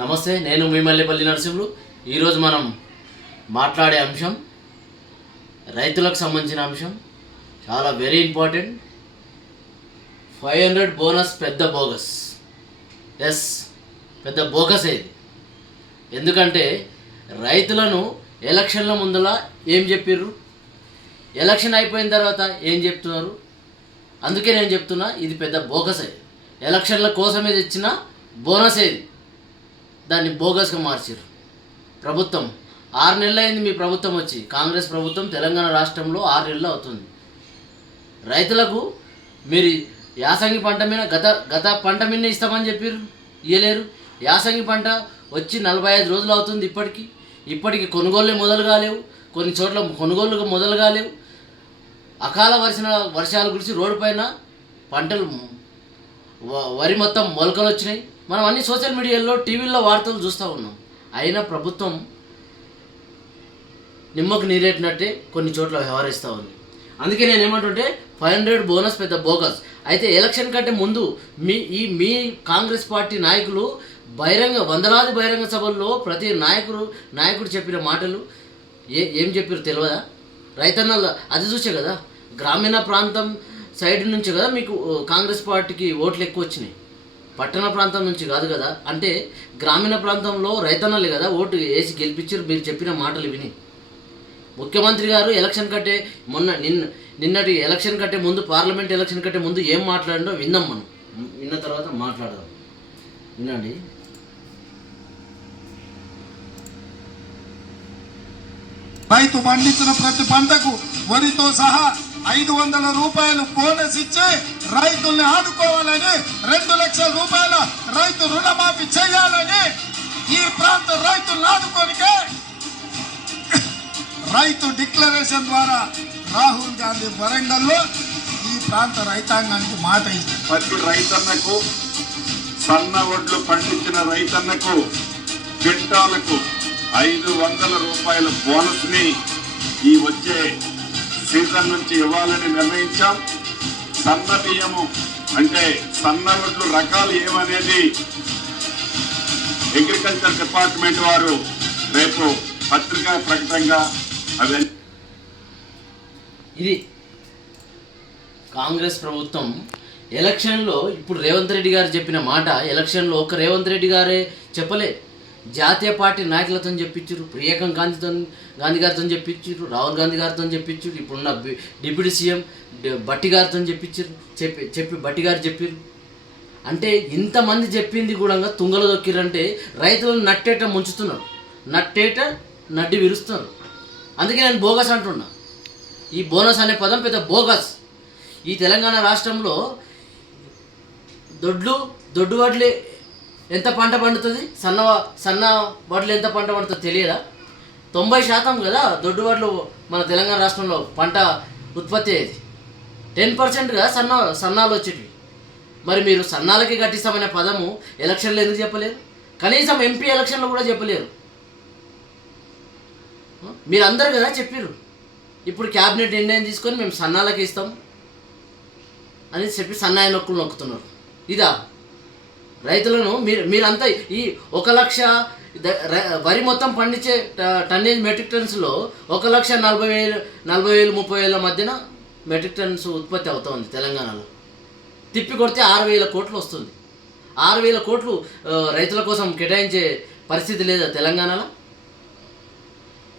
నమస్తే నేను మీ మల్లెపల్లి ఈరోజు మనం మాట్లాడే అంశం రైతులకు సంబంధించిన అంశం. చాలా very important five hundred bonus పెద్ద బోగస్ ఎస్ పెద్ద బోగస్ ఇది. ఎందుకంటే రైతులను ఎలక్షన్ల ముందల ఏం చెప్పిర్రు? ఎలక్షన్ అయిపోయిన తర్వాత ఏం చెప్తున్నారు? అందుకే నేను చెప్తున్నా ఇది పెద్ద బోగసే ఎలక్షన్ల కోసమే తెచ్చిన బోనస్ ఏది దాన్ని బోగస్గా మార్చారు ప్రభుత్వం. ఆరు నెలలు అయింది మీ ప్రభుత్వం వచ్చి. కాంగ్రెస్ ప్రభుత్వం తెలంగాణ రాష్ట్రంలో ఆరు నెలలు అవుతుంది. రైతులకు మీరు యాసంగి పంట మీద గత గత పంట మీద ఇస్తామని చెప్పారు ఇయ్యలేరు. యాసంగి పంట వచ్చి నలభై ఐదు రోజులు అవుతుంది ఇప్పటికి. ఇప్పటికి కొనుగోళ్ళు మొదలు కాలేవు. కొన్ని చోట్ల కొనుగోళ్ళు మొదలు కాలేవు. అకాల వర్షణ వర్షాల గురించి రోడ్డు పైన పంటలు వ- వరి మొత్తం మొలకలు వచ్చినాయి. మనం అన్ని సోషల్ మీడియాలో టీవీల్లో వార్తలు చూస్తూ ఉన్నాం. అయినా ప్రభుత్వం నిమ్మకు నీరేటినట్టే కొన్ని చోట్ల వ్యవహరిస్తూ ఉంది. అందుకే నేను ఏమంటుంటే ఫైవ్ హండ్రెడ్ బోనస్ పెద్ద బోగస్ అయితే ఎలక్షన్ కంటే ముందు మీ ఈ మీ కాంగ్రెస్ పార్టీ నాయకులు బహిరంగ వందలాది బహిరంగ సభల్లో ప్రతి నాయకుడు నాయకుడు చెప్పిన మాటలు ఏ ఏం చెప్పారు తెలియదా రైతన్నల అది చూసే కదా? గ్రామీణ ప్రాంతం సైడ్ నుంచి కదా మీకు కాంగ్రెస్ పార్టీకి ఓట్లు ఎక్కువ వచ్చినాయి. పట్టణ ప్రాంతం నుంచి కాదు కదా. అంటే గ్రామీణ ప్రాంతంలో రైతన్నలు కదా ఓటు వేసి గెలిపించారు మీరు చెప్పిన మాటలు విని. ముఖ్యమంత్రి గారు ఎలక్షన్ కట్టే మొన్న నిన్న నిన్నటి ఎలక్షన్ కట్టే ముందు పార్లమెంట్ ఎలక్షన్ కట్టే ముందు ఏం మాట్లాడినో విందాం మనం. విన్న తర్వాత మాట్లాడదాం. వినండి. రైతు పండించిన ప్రతి పంటకు వరితో సహా ఐదు వందల రూపాయలు బోనస్ ఇచ్చి రైతుల్ని ఆదుకోవాలని రెండు లక్షల రూపాయల రైతు రుణమాఫీ చేయాలని ఈ ప్రాంత రైతులను ఆదుకోనికే రైతు డిక్లరేషన్ ద్వారా రాహుల్ గాంధీ వరంగల్లో ఈ ప్రాంత రైతాంగానికి మాట ఇచ్చింది ప్రతి రైతన్నకు సన్న వడ్లు పండించిన రైతన్నకు క్వింటాలకు ఐదు వందల రూపాయల బోనస్ని ఈ వచ్చే సీజన్ నుంచి ఇవ్వాలని నిర్ణయించాం. సన్న బియ్యము అంటే సన్న వడ్లు రకాలు ఏమనేది అగ్రికల్చర్ డిపార్ట్మెంట్ వారు రేపు పత్రికా ప్రకటనగా అవన్నీ ఇది కాంగ్రెస్ ప్రభుత్వం ఎలక్షన్లో ఇప్పుడు రేవంత్ రెడ్డి గారు చెప్పిన మాట ఎలక్షన్లో ఒక రేవంత్ రెడ్డి గారే చెప్పలే. జాతీయ పార్టీ నాయకులతో చెప్పించారు ప్రియాంక గాంధీతో గాంధీ గారితో చెప్పించారు రాహుల్ గాంధీ గారితో చెప్పించారు ఇప్పుడున్న బి- డిప్యూటీ సీఎం డి- బట్టి గారితో చెప్పించారు చెప్పి చెప్పి బట్టి గారు చెప్పారు అంటే ఇంతమంది చెప్పింది కూడా తుంగలో దొక్కిరంటే రైతులను నట్టేట ముంచుతున్నారు. నట్టేట నడ్డి విరుస్తున్నారు. అందుకే నేను బోగస్ అంటున్నా. ఈ బోనస్ అనే పదం పెద్ద బోగస్. ఈ తెలంగాణ రాష్ట్రంలో దొడ్లు దొడ్డు వడ్లు ఎంత పంట పండుతుంది? సన్న సన్న వడ్లు ఎంత పంట పండుతుంది తెలియదా? తొంభై శాతం కదా దొడ్డు వడ్లు మన తెలంగాణ రాష్ట్రంలో పంట ఉత్పత్తి అయ్యేది. టెన్ పర్సెంట్గా సన్న సన్నాలు వచ్చేటివి. మరి మీరు సన్నాలకి కట్టిస్తామనే పదము ఎలక్షన్లో ఎందుకు చెప్పలేరు? కనీసం ఎంపీ ఎలక్షన్లో కూడా చెప్పలేరు. మీరు అందరు కదా చెప్పారు ఇప్పుడు క్యాబినెట్ నిర్ణయం తీసుకొని మేము సన్నాలకి ఇస్తాం. అని చెప్పి సన్నాయి నొక్కులు నొక్కుతున్నారు. ఇదా. రైతులను మీరు మీరంతా ఈ ఒక లక్ష వరి మొత్తం పండించే ట- టన్నేజ్ మెట్రిక్ టన్స్లో ఒక లక్ష నలభై వేలు నలభై వేలు ముప్పై వేల మధ్యన మెట్రిక్ టన్స్ ఉత్పత్తి అవుతుంది తెలంగాణలో. తిప్పి కొడితే ఆరు వేల కోట్లు వస్తుంది. ఆరు వేల కోట్లు రైతుల కోసం కేటాయించే పరిస్థితి లేదా తెలంగాణలో?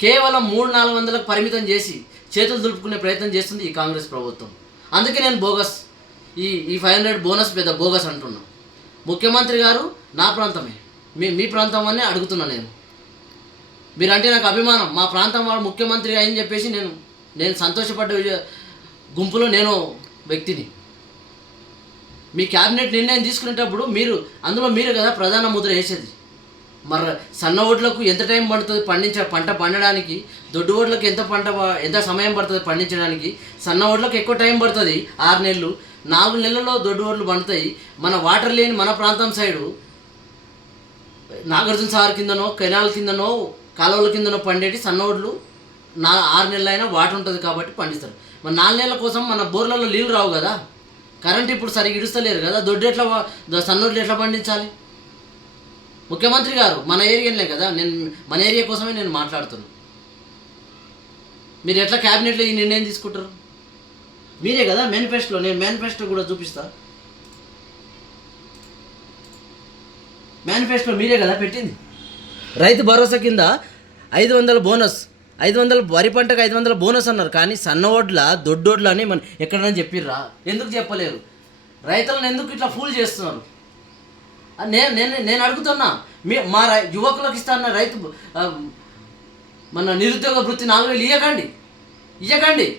కేవలం మూడు నాలుగు వందలకు పరిమితం చేసి చేతులు దులుపుకునే ప్రయత్నం చేస్తుంది ఈ కాంగ్రెస్ ప్రభుత్వం. అందుకే నేను బోగస్ ఈ ఈ ఫైవ్ హండ్రెడ్ బోనస్ పెద్ద బోగస్ అంటున్నాను ముఖ్యమంత్రి గారు నా ప్రాంతమే. మీ మీ ప్రాంతం అనే అడుగుతున్నా నేను. మీరంటే నాకు అభిమానం. మా ప్రాంతం వాడు ముఖ్యమంత్రి అని చెప్పేసి నేను నేను సంతోషపడ్డ గుంపులో నేను వ్యక్తిని. మీ క్యాబినెట్ నిర్ణయం తీసుకునేటప్పుడు మీరు అందులో మీరు కదా ప్రధాన ముద్ర వేసేది. మరి సన్న ఓట్లకు ఎంత టైం పడుతుంది పండించ పంట పండడానికి? దొడ్డు ఓట్లకు ఎంత పంట ప- ఎంత సమయం పడుతుంది పండించడానికి? సన్న ఓట్లకు ఎక్కువ టైం పడుతుంది? ఆరు నెలలు. నాలుగు నెలల్లో దొడ్డు ఓట్లు పండుతాయి. మన వాటర్ లేని మన ప్రాంతం సైడు నాగార్జున సాగర్ కిందనో కెనాల్ కిందనో కాలువల కిందనో పండేటి సన్న ఓట్లు నా ఆరు నెలలైనా వాటర్ ఉంటుంది కాబట్టి పండిస్తారు. మరి నాలుగు నెలల కోసం మన బోర్లలో నీళ్ళు రావు కదా. కరెంట్ ఇప్పుడు సరిగ్గా ఇడుస్తలేరు కదా. దొడ్డు ఎట్లా సన్నోడ్లు ఎట్లా పండించాలి? ముఖ్యమంత్రి గారు మన ఏరియాలే కదా. నేను మన ఏరియా కోసమే నేను మాట్లాడుతున్నాను మీరు ఎట్లా క్యాబినెట్లో ఈ నిర్ణయం తీసుకుంటారు? మీరే కదా మేనిఫెస్టోలో నేను మేనిఫెస్టో కూడా చూపిస్తా. మేనిఫెస్టో మీరే కదా పెట్టింది. రైతు భరోసా కింద ఐదు వందల బోనస్ ఐదు వందల వరి పంటకు ఐదు వందల బోనస్ అన్నారు. కానీ సన్న ఓడ్ల దొడ్డోడ్ల అని మన ఎక్కడైనా చెప్పిర్రా? ఎందుకు చెప్పలేరు? రైతులను ఎందుకు ఇట్లా ఫూల్ చేస్తున్నారు? నేను నేను నేను అడుగుతున్నా. మీ మా రై- యువకులకు ఇస్తాన్న రైతు మన నిరుద్యోగ వృత్తి నాలుగు వేలు ఇవ్వకండి ఇవ్వకండి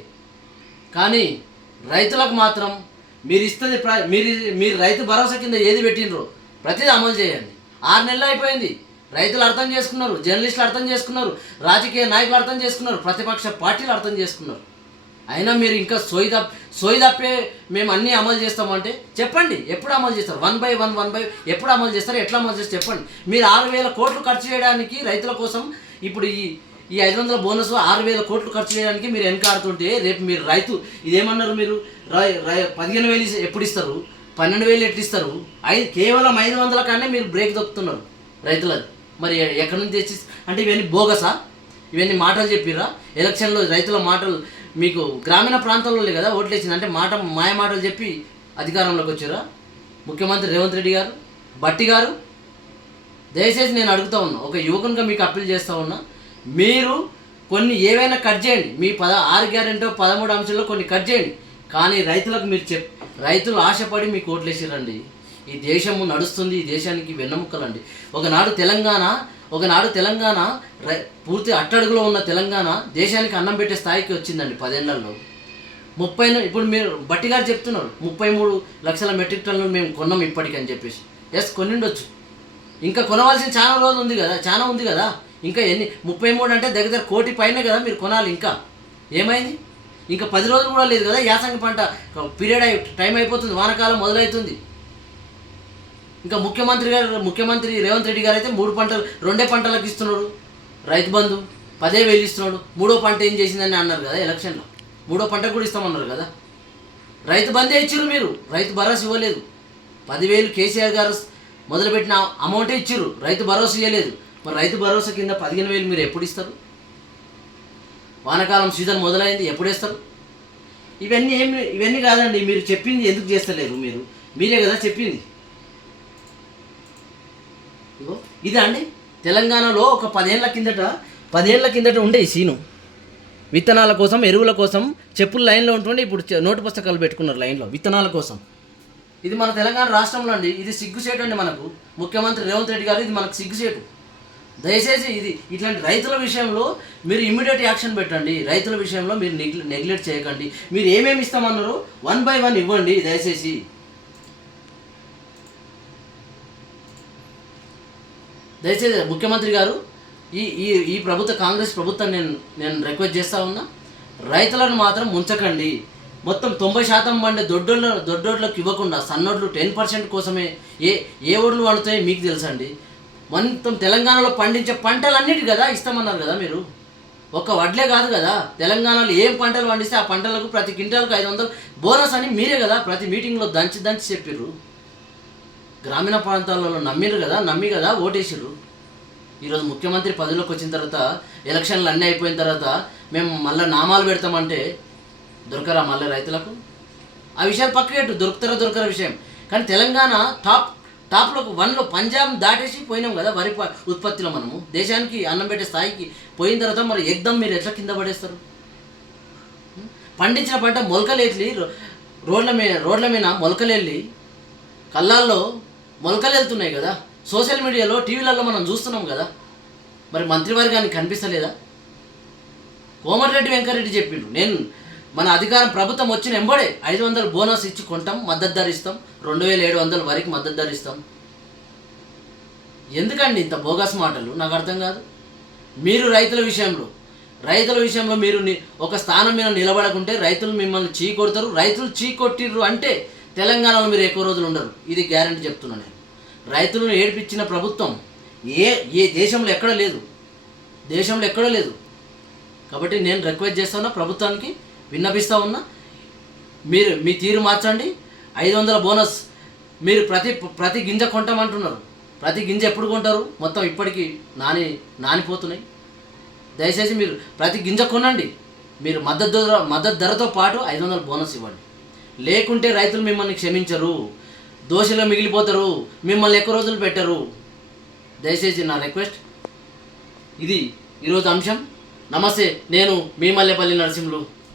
కానీ రైతులకు మాత్రం మీరు ఇస్తుంది మీరు మీరు రైతు భరోసా కింద ఏది పెట్టినరు ప్రతిదీ అమలు చేయండి. ఆరు నెలలు అయిపోయింది. రైతులు అర్థం చేసుకున్నారు జర్నలిస్టులు అర్థం చేసుకున్నారు రాజకీయ నాయకులు అర్థం చేసుకున్నారు ప్రతిపక్ష పార్టీలు అర్థం చేసుకున్నారు. అయినా మీరు ఇంకా సోయి సోయిదప్పే సోయి తప్పే మేము అన్నీ అమలు చేస్తామంటే చెప్పండి ఎప్పుడు అమలు చేస్తారు? One by one one by ఎప్పుడు అమలు చేస్తారు? ఎట్లా అమలు చేస్తారు? చెప్పండి. మీరు ఆరు వేల కోట్లు ఖర్చు చేయడానికి రైతుల కోసం ఇప్పుడు ఈ ఈ ఐదు వందల బోనస్ ఆరు వేల కోట్లు ఖర్చు చేయడానికి మీరు వెనకాడుతుంటే రేపు మీరు రైతు ఇదేమన్నారు మీరు? రై రై పదిహేను వేలు ఎప్పుడు ఇస్తారు? పన్నెండు వేలు ఎట్లు ఇస్తారు? ఐదు కేవలం ఐదు వందల కన్నా మీరు బ్రేక్ దొక్కుతున్నారు రైతులది. మరి ఎక్కడి నుంచి తెచ్చి అంటే ఇవన్నీ బోగసా? ఇవన్నీ మాటలు చెప్పిర్రా? ఎలక్షన్లో రైతుల మాటలు మీకు గ్రామీణ ప్రాంతాల్లో కదా ఓట్లు వేసింది. అంటే మాట మాయ మాటలు చెప్పి అధికారంలోకి వచ్చారా? ముఖ్యమంత్రి రేవంత్ రెడ్డి గారు? బట్టి గారు? దయచేసి నేను అడుగుతా ఉన్నా. ఒక యువకునిగా మీకు అప్పీల్ చేస్తా ఉన్నా. మీరు కొన్ని ఏవైనా కట్ చేయండి. మీ పద ఆరు గ్యారెంటో పదమూడు అంశాల్లో కొన్ని కట్ చేయండి. కానీ రైతులకు మీరు చెప్ రైతులు ఆశపడి మీకు ఓట్లేసిరండి ఈ దేశము నడుస్తుంది ఈ దేశానికి వెన్నముక్కలండి. ఒకనాడు తెలంగాణ ఒకనాడు తెలంగాణ రై పూర్తి అట్టడుగులో ఉన్న తెలంగాణ దేశానికి అన్నం పెట్టే స్థాయికి వచ్చిందండి పదేళ్ళలో. ముప్పై ఇప్పుడు మీరు బట్టి గారు చెప్తున్నారు. ముప్పై మూడు లక్షల మెట్రిక్ టన్నులు మేము కొన్నాం ఇప్పటికని చెప్పేసి. ఎస్ కొనిండొచ్చు ఇంకా కొనవలసిన చాలా రోజు ఉంది కదా చాలా ఉంది కదా. ఇంకా ఎన్ని? ముప్పై మూడు అంటే దగ్గర దగ్గర కోటి పైన కదా మీరు కొనాలి ఇంకా. ఏమైంది? ఇంకా పది రోజులు కూడా లేదు కదా యాసంగి పంట. పీరియడ్ అయి టైం అయిపోతుంది వానకాలం మొదలవుతుంది. ఇంకా ముఖ్యమంత్రి గారు ముఖ్యమంత్రి రేవంత్ రెడ్డి గారు అయితే మూడు పంటలు రెండే పంటలకు ఇస్తున్నాడు రైతు బంధు పదే వేలు ఇస్తున్నాడు. మూడో పంట ఏం చేసిందని అన్నారు కదా ఎలక్షన్లో. మూడో పంటకు కూడా ఇస్తామన్నారు కదా. రైతు బందే ఇచ్చారు మీరు. రైతు భరోసా ఇవ్వలేదు. పదివేలు కేసీఆర్ గారు మొదలుపెట్టిన అమౌంటే ఇచ్చిర్రు. రైతు భరోసా ఇవ్వలేదు మరి రైతు భరోసా కింద పదిహేను వేలు మీరు ఎప్పుడు ఇస్తారు? వానకాలం సీజన్ మొదలైంది ఎప్పుడు ఇస్తారు ఇవన్నీ ఏమి ఇవన్నీ కాదండి మీరు చెప్పింది ఎందుకు చేస్తలేరు మీరు? మీరే కదా చెప్పింది. ఇదే ఇదా అండి? తెలంగాణలో ఒక పదేళ్ళ కిందట పదేళ్ళ కిందట ఉండే సీను. విత్తనాల కోసం ఎరువుల కోసం చెప్పులు లైన్లో ఉంటుండే ఇప్పుడు నోటు పుస్తకాలు పెట్టుకున్నారు లైన్లో విత్తనాల కోసం. ఇది మన తెలంగాణ రాష్ట్రంలో అండి ఇది సిగ్గుసేటు అండి మనకు. ముఖ్యమంత్రి రేవంత్ రెడ్డి గారు ఇది మనకు సిగ్గుసేటు. దయచేసి ఇది ఇట్లాంటి రైతుల విషయంలో మీరు ఇమ్మీడియట్ యాక్షన్ పెట్టండి. రైతుల విషయంలో మీరు నెగ్లెక్ట్ చేయకండి. మీరు ఏమేమి ఇస్తామన్నారో? వన్ బై వన్ ఇవ్వండి దయచేసి. దయచేసి ముఖ్యమంత్రి గారు ఈ ఈ ఈ ప్రభుత్వ కాంగ్రెస్ ప్రభుత్వం నేను నేను రిక్వెస్ట్ చేస్తా ఉన్నా. రైతులను మాత్రం ముంచకండి. మొత్తం తొంభై శాతం పండే దొడ్డోళ్ళ దొడ్డోళ్ళకి ఇవ్వకుండా సన్నోడ్లు టెన్ పర్సెంట్ కోసమే ఏ ఏ ఓడ్లు పండుతాయో మీకు తెలుసండి. మొత్తం తెలంగాణలో పండించే పంటలన్నిటి కదా ఇస్తామన్నారు కదా మీరు? ఒక్క వడ్లే కాదు కదా. తెలంగాణలో ఏం పంటలు పండిస్తే ఆ పంటలకు ప్రతి క్వింటాలకు ఐదు వందలు బోనస్ అని మీరే కదా ప్రతి మీటింగ్లో దంచి దంచి చెప్పిర్రు. గ్రామీణ ప్రాంతాలలో నమ్మిరు కదా నమ్మి కదా ఓటేసిర్రు. ఈరోజు ముఖ్యమంత్రి పదవిలోకి వచ్చిన తర్వాత ఎలక్షన్లు అన్నీ అయిపోయిన తర్వాత మేము మళ్ళీ నామాలు పెడతామంటే దొరకరా మళ్ళీ రైతులకు? ఆ విషయాలు పక్కకెట్టు దొరుకుతారా దొరకరా విషయం. కానీ తెలంగాణ టాప్ టాప్లో వన్లో పంజాబ్ దాటేసి పోయినాం కదా వరి ప- ఉత్పత్తిలో మనము. దేశానికి అన్నం పెట్టే స్థాయికి పోయిన తర్వాత మరి ఎగ్దం మీరు ఎట్లా కింద పడేస్తారు? పండించిన పంట మొలకలేట్లి రో- రోడ్ల మీద రోడ్ల మీద మొలకలెళ్ళి కళ్ళాల్లో మొలకలు వెళ్తున్నాయి కదా. సోషల్ మీడియాలో టీవీలలో మనం చూస్తున్నాం కదా. మరి మంత్రివర్గానికి కనిపిస్తలేదా? కోమటిరెడ్డి వెంకరెడ్డి చెప్పిండు నేను మన అధికారం ప్రభుత్వం వచ్చిన ఎంబడే ఐదు వందలు బోనస్ ఇచ్చి కొంటాం మద్దతు ధర ఇస్తాం. రెండు వేల ఏడు వందల వరకు మద్దతు ధర ఇస్తాం. ఎందుకండి ఇంత బోగస్ మాటలు? నాకు అర్థం కాదు. మీరు రైతుల విషయంలో రైతుల విషయంలో మీరు ఒక స్థానం మీద నిలబడకుంటే రైతులు మిమ్మల్ని చీ కొడతారు. రైతులు చీ కొట్టిర్రు అంటే తెలంగాణలో మీరు ఎక్కువ రోజులు ఉండరు. ఇది గ్యారంటీ చెప్తున్నా నేను. రైతులను ఏడిపించిన ప్రభుత్వం ఏ ఏ దేశంలో ఎక్కడ లేదు. దేశంలో ఎక్కడ లేదు. కాబట్టి నేను రిక్వెస్ట్ చేస్తున్నా ప్రభుత్వానికి విన్నపిస్తూ ఉన్నా. మీరు మీ తీరు మార్చండి. ఐదు వందల బోనస్. మీరు ప్రతి ప్రతి గింజ కొంటామంటున్నారు. ప్రతి గింజ ఎప్పుడు కొంటారు? మొత్తం ఇప్పటికీ నాని నానిపోతున్నాయి. దయచేసి మీరు ప్రతి గింజ కొనండి. మీరు మద్దతు ధర మద్దతు ధరతో పాటు ఐదు వందల బోనస్ ఇవ్వండి. లేకుంటే రైతులు మిమ్మల్ని క్షమించరు. దోషిలో మిగిలిపోతారు. మిమ్మల్ని ఎక్కువ రోజులు పెట్టరు. దయచేసి నా రిక్వెస్ట్. ఇది ఈరోజు అంశం. నమస్తే నేను మీ మల్లెపల్లి నరసింహులు.